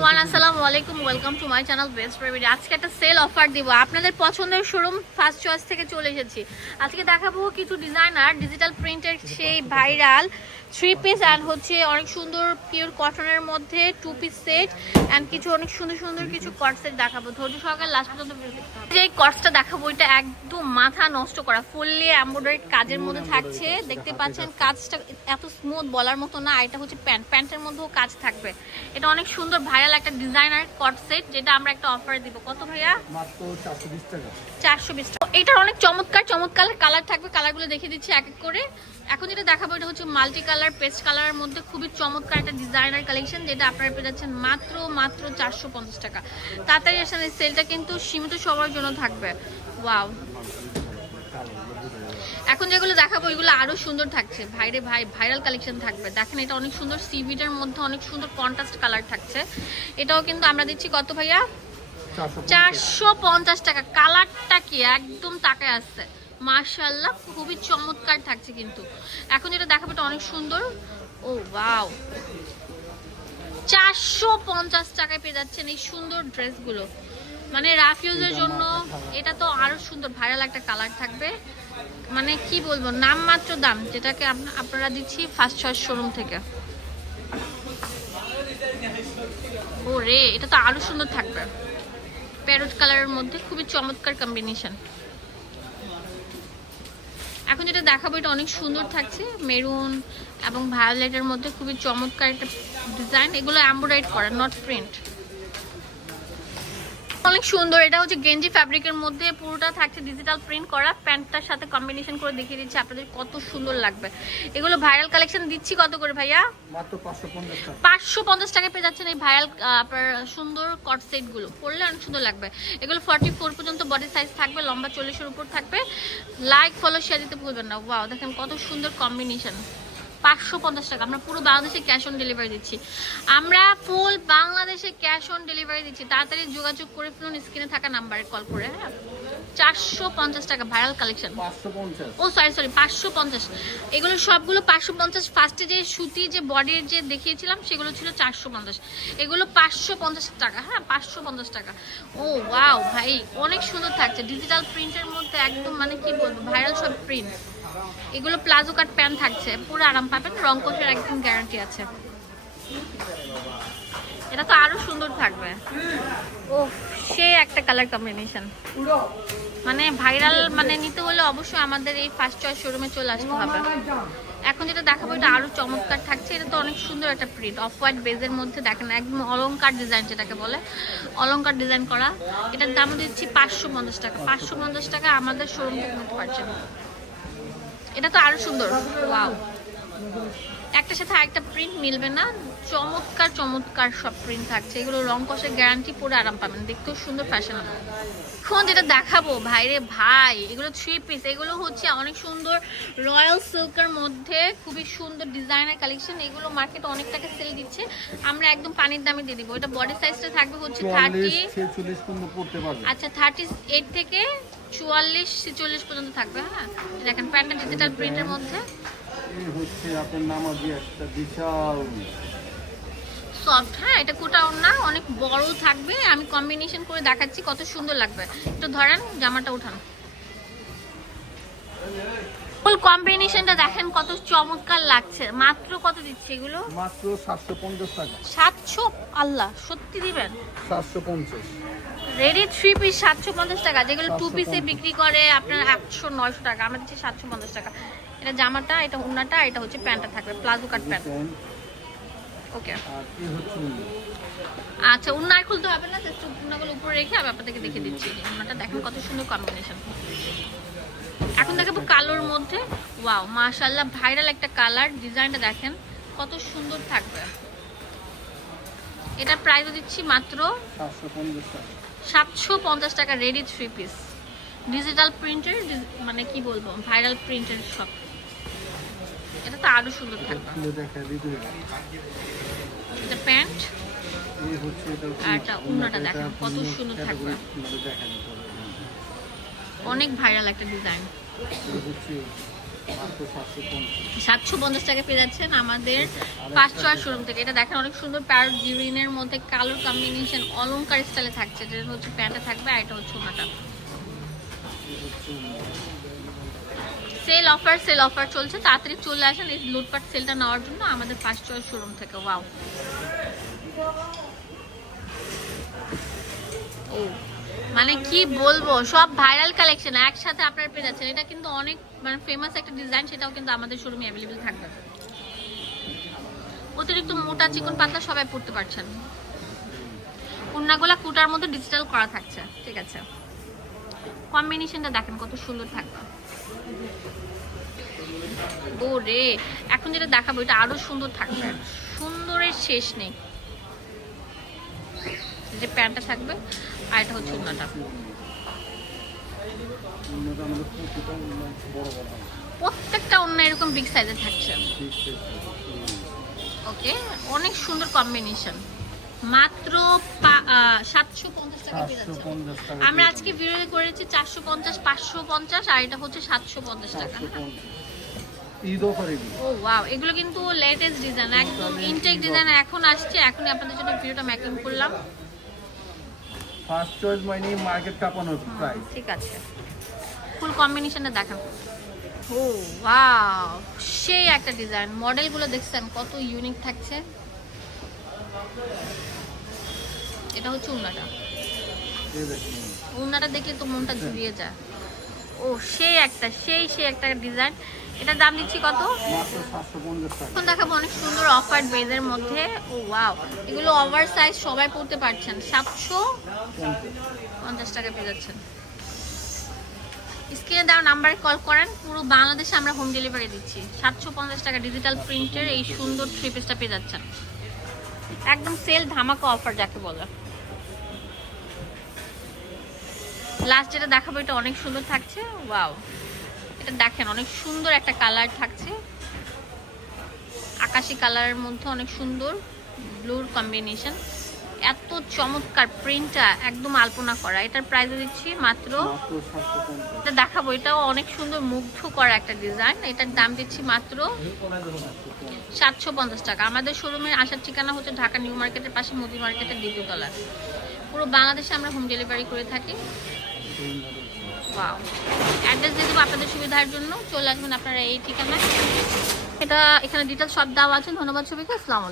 Everyone আসসালামু আলাইকুম welcome to my channel best private আজকে একটা সেল অফার দিব। আপনাদের পছন্দের শোরুম ফার্স্ট চয়েস থেকে চলে এসেছি। আজকে দেখাবো কিছু ডিজাইনার ডিজিটাল প্রিন্টের সেই ভাইরাল থ্রি পিস অ্যান্ড হচ্ছে অনেক সুন্দর পিওর কটনের মধ্যে টু পিস সেট অ্যান্ড কিছু অনেক সুন্দর সুন্দর কিছু কট সেট দেখাবো। ধৈর্য সহকারে লাস্ট পর্যন্ত। যে কটসটা দেখাবো, এটা একদম মাথা নষ্ট করা ফুললি এমব্রয়ডারি কাজের মধ্যে থাকছে। দেখতে পাচ্ছেন কাজটা এত স্মুথ বলার মতো না এটা হচ্ছে প্যান্ট প্যান্টের মধ্যেও কাজ থাকবে। এটা অনেক সুন্দর ভাইরাল একটা ডিজাইনার কট সেট যেটা আমরা একটা অফারে দিব। কত ভাইয়া? মাত্র টাকা। এটার অনেক চমৎকার চমৎকার কালার থাকবে। কালারগুলো দেখিয়ে দিচ্ছি এক এক করে। এখন যেটা দেখাবো এটা হচ্ছে মাল্টি কালার পেস্ট কালারের মধ্যে খুবই চমৎকার একটা ডিজাইনার কালেকশন যেটা আপনারা পেয়ে যাচ্ছেন মাত্র মাত্র চারশো পঞ্চাশ টাকা। তাড়াতাড়ি আসেন এই সেলটা কিন্তু সীমিত সবার জন্য থাকবে। ওয়াও এখন যেগুলো দেখাবো ওইগুলো আরও সুন্দর থাকছে। ভাইরে ভাই ভাইরাল কালেকশন থাকবে। দেখেন এটা অনেক সুন্দর সিভিটার মধ্যে অনেক সুন্দর কন্ট্রাস্ট কালার থাকছে। এটাও কিন্তু আমরা দিচ্ছি কত ভাইয়া? চারশো পঞ্চাশ টাকা। কালারটা কি? একদম তাকায় আসছে মার্শাল্লাহ খুবই চমৎকার থাকছে কিন্তু। এখন যেটা দেখাবো এটা অনেক সুন্দর। ও বাও চারশো পঞ্চাশ টাকায় পেয়ে যাচ্ছেন এই সুন্দর ড্রেসগুলো মানে রাফিউজের জন্য এটা তো আরও সুন্দর। ভাইরাল একটা কালার থাকবে। মানে কি বলব নামমাত্র দাম, যেটাকে আপনারা দিচ্ছি ফার্স্ট চয়েস শোরুম থেকে। ও রে এটা তো আরও সুন্দর থাকবে। প্যারোট কালারের মধ্যে খুবই চমৎকার কম্বিনেশন এখন যেটা দেখাবো, এটা অনেক সুন্দর থাকছে মেরুন এবং ভায়োলেটের মধ্যে খুবই চমৎকার একটা ডিজাইন এগুলো এম্ব্রয়ডারি করা নট প্রিন্ট অনেক সুন্দর। এটা হচ্ছে গেঞ্জি ফ্যাব্রিকের মধ্যে পুরোটা থাকছে ডিজিটাল প্রিন্ট করা। প্যান্টটার সাথে কম্বিনেশন করে দেখিয়ে দিচ্ছি আপনাদের কত সুন্দর লাগবে। এগুলো ভাইরাল কালেকশন দিচ্ছি কত করে ভাইয়া? মাত্র পাঁচশো পঞ্চাশ টাকা। পেয়ে যাচ্ছেন এই ভাইরাল আপনার সুন্দর কট সেটগুলো। পরলে অনেক সুন্দর লাগবে। এগুলো ফর্টি ফোর পর্যন্ত বডি সাইজ থাকবে লম্বা চল্লিশের উপর থাকবে। লাইক ফলো শেয়ার দিতে ভুলবেন না। ওয়াও দেখেন কত সুন্দর কম্বিনেশন পাঁচশো পঞ্চাশ টাকা। আমরা পুরো বাংলাদেশে ক্যাশ অন ডেলিভারি দিচ্ছি। আমরা ফুল বাংলাদেশে ক্যাশ অন ডেলিভারি দিচ্ছি। তাড়াতাড়ি যোগাযোগ করে ফেলুন স্ক্রিনে থাকা নাম্বারে কল করে হ্যাঁ? চারশো পঞ্চাশ টাকা ভাইরাল কালেকশন ও সরি সরি পাঁচশো পঞ্চাশ। এগুলো সবগুলো পাঁচশো পঞ্চাশ। ফার্স্টে যে সুতি যে বডির যে দেখিয়েছিলাম সেগুলো ছিল চারশো পঞ্চাশ। এগুলো পাঁচশো পঞ্চাশ টাকা হ্যাঁ? পাঁচশো পঞ্চাশ টাকা। ও ওয়াও ভাই অনেক সুন্দর থাকছে। ডিজিটাল প্রিন্টের মধ্যে একদম মানে কি বলব ভাইরাল সব প্রিন্ট এগুলো প্লাজো কাট প্যান্ট থাকছে। পুরো আরাম পাবেন, রং কোষের একদম গ্যারান্টি আছে। এটা তো আরও সুন্দর থাকবে। ও সে একটা কালার কম্বিনেশন মানে ভাইরাল মানে নিতে হলে অবশ্যই আমাদের এই ফার্স্ট চয়েস শোরুমে চলে আসতে হবে। এখন যেটা দেখাবো, এটা আরও চমৎকার থাকছে। এটা তো অনেক সুন্দর একটা প্রিন্ট অফ হোয়াইট বেজের মধ্যে দেখেন, একদম অলংকার ডিজাইন যেটাকে বলে। অলংকার ডিজাইন করা। এটার দাম দিচ্ছি পাঁচশো পঞ্চাশ টাকা। পাঁচশো পঞ্চাশ টাকা আমাদের শোরুম থেকে নিতে পারছেন। এটা তো আরও সুন্দর। ওয়াও একটার সাথে আরেকটা প্রিন্ট মিলবে না। চমৎকার চমৎকার সব প্রিন্ট থাকছে। এগুলো রং কষের গ্যারান্টি পরে আরাম পাবেন। দেখতেও সুন্দর ফ্যাশনেবল এখন যেটা দেখাবো ভাইরে ভাই এগুলো থ্রি পিস এগুলো হচ্ছে অনেক সুন্দর রয়্যাল সিল্কের মধ্যে খুবই সুন্দর ডিজাইনার কালেকশন এগুলো মার্কেটে অনেক টাকা সেল দিচ্ছে। আমরা একদম পানির দামে দিয়ে দিব। এটা বডি সাইজটা থাকবে হচ্ছে থার্টি আচ্ছা থার্টি এইট থেকে চুয়াল্লিশ ছেচল্লিশ পর্যন্ত থাকবে হ্যাঁ? দেখেন প্যান্টটা ডিজিটাল প্রিন্টের মধ্যে। হচ্ছে আপনার নামাজি একটা বিশাল সফট হ্যাঁ? এটা কোটাও না অনেক বড় থাকবে। আমি কম্বিনেশন করে দেখাচ্ছি কত সুন্দর লাগবে। একটু ধরেন জামাটা উঠান। ফুল কম্বিনেশনটা দেখেন কত চমৎকার লাগছে। মাত্র কত দিচ্ছে এগুলো? মাত্র সাতশো পঞ্চাশ টাকা। সাতশো? আল্লাহ সত্যি দিবেন? সাতশো পঞ্চাশ। রেডি থ্রি পিস সাতশো পঞ্চাশ টাকা। যেগুলো টু পিসে বিক্রি করে আপনার একশো নয়শো টাকা। আমরা দিচ্ছি সাতশো পঞ্চাশ টাকা। এটা জামাটা এটা উন্নাটা এটা হচ্ছে প্যান্টটা থাকবে প্লাজো কাট প্যান্ট। ওকে। আচ্ছা উন্না খুলতে হবে না জাস্ট উন্নাগুলো উপরে রেখে আমি আপনাদেরকে দেখে দিচ্ছি। উন্নাটা দেখেন কত সুন্দর কম্বিনেশন এখন দেখাবো কালোর মধ্যে। ওয়াও মাশাআল্লাহ ভাইরাল একটা কালার ডিজাইনটা দেখেন কত সুন্দর থাকবে। এটা প্রাইস দিচ্ছি মাত্র সাতশো পঞ্চাশ টাকা। সাতশো পঞ্চাশ টাকা রেডি থ্রি পিস ডিজিটাল প্রিন্টের মানে কি বলব ভাইরাল প্রিন্টের সব এটা তো আরও সুন্দর থাকবে। এটা প্যান্ট আর এটা উন্নাটা দেখেন, কত সুন্দর থাকবে। অনেক ভাইরাল একটা ডিজাইন সাতশো পঞ্চাশ টাকা পেয়ে যাচ্ছেন আমাদের পাঁচ ছয় শোরুম থেকে। এটা দেখেন অনেক সুন্দর প্যারট গ্রিনের মধ্যে কালোর কম্বিনেশন অলংকার স্টাইলে থাকছে। যেটা হচ্ছে প্যান্টটা থাকবে আর এটা হচ্ছে ওনাটা সেল অফার সেল অফার চলছে। তাড়াতাড়ি চলে আসেন এই লুটপাট সেলটা নেওয়ার জন্য আমাদের পাঁচ ছয় শোরুম থেকে। ওয়াও ও মানে কি বলব? সব ভাইরাল কালেকশন একসাথে আপনারা পেয়ে যাচ্ছেন। এটা কিন্তু অনেক মানে ফেমাস একটা ডিজাইন সেটাও কিন্তু আমাদের শোরুমে অ্যাভেলেবেল থাকবে। অতিরিক্ত মোটা চিকন পাতলা সবাই পড়তে পারছেন। উন্নাগুলা কুটার মধ্যে ডিজিটাল করা থাকছে, ঠিক আছে। কম্বিনেশনটা দেখেন কত সুন্দর থাকবে। ও রে এখন যেটা দেখাবো, এটা আরও সুন্দর থাকবে। সুন্দরের শেষ নেই। যে প্যান্টটা থাকবে, আর এটা হচ্ছে উন্নাটা উন্নত আমাদের প্রতিটা উন্নত বড় বড় হয়। প্রত্যেকটা অন্য এরকম বিগ সাইজে থাকছে। ওকে অনেক সুন্দর কম্বিনেশন মাত্র সাতশো পঞ্চাশ টাকা আমরা আজকে ভিডিও করেছি চারশো পঞ্চাশ পাঁচশো পঞ্চাশ আর এটা হচ্ছে সাতশো পঞ্চাশ টাকা। ও ওয়াও এগুলো কিন্তু লেটেস্ট ডিজাইন একদম ইনটেক ডিজাইন এখন আসছে। এখনই আপনাদের জন্য ভিডিওটা মেকিং করলাম। ফার্স্ট চয়েস মানে মার্কেট কাঁপানোর প্রাইস ঠিক আছে। ফুল কম্বিনেশনটা দেখান। ও ওয়াও সেই একটা ডিজাইন মডেলগুলো দেখছেন কত ইউনিক থাকছে। এটা হচ্ছে উন্নাটা উন্নাটা দেখলে তো মনটা জুড়িয়ে যায়। ও সেই একটা সেই সেই একটা ডিজাইন এটার দাম দিচ্ছি কত? এখন দেখাবো অনেক সুন্দর অফার বেজের মধ্যে। ও ওয়াও এগুলো ওভার সাইজ সবাই পড়তে পারছেন। সাতশো পঞ্চাশ টাকা পেয়ে যাচ্ছেন। স্ক্রিনে দেওয়া নাম্বারে কল করেন। পুরো বাংলাদেশে আমরা হোম ডেলিভারি দিচ্ছি। সাতশো পঞ্চাশ টাকা ডিজিটাল প্রিন্টের এই সুন্দর থ্রি পিসটা পেয়ে যাচ্ছেন। একদম সেল ধামাকা অফার যাকে বলে। লাস্ট যেটা দেখাবো, এটা অনেক সুন্দর থাকছে। ওয়াও এটা দেখেন, অনেক সুন্দর একটা কালার থাকছে। আকাশি কালারের মধ্যে অনেক সুন্দর ব্লুর কম্বিনেশন। এত চমৎকার প্রিন্টটা একদম আলপনা করা। এটার প্রাইস দিচ্ছি মাত্র এটা দেখাবো, এটাও অনেক সুন্দর মুগ্ধ করা একটা ডিজাইন। এটার দাম দিচ্ছি মাত্র সাতশো পঞ্চাশ টাকা। আমাদের শোরুমের আসার ঠিকানা হচ্ছে ঢাকা নিউ মার্কেটের পাশে মুদি মার্কেটের দ্বিতীয় পুরো বাংলাদেশে আমরা হোম ডেলিভারি করে থাকি। ওয়াও অ্যাড্রেস দিয়ে দেবো আপনাদের সুবিধার জন্য। চলে আসবেন আপনারা এই ঠিকানায়। এটা এখানে ডিটেলস সব দেওয়া আছে। ধন্যবাদ সবাইকে। আসসালামু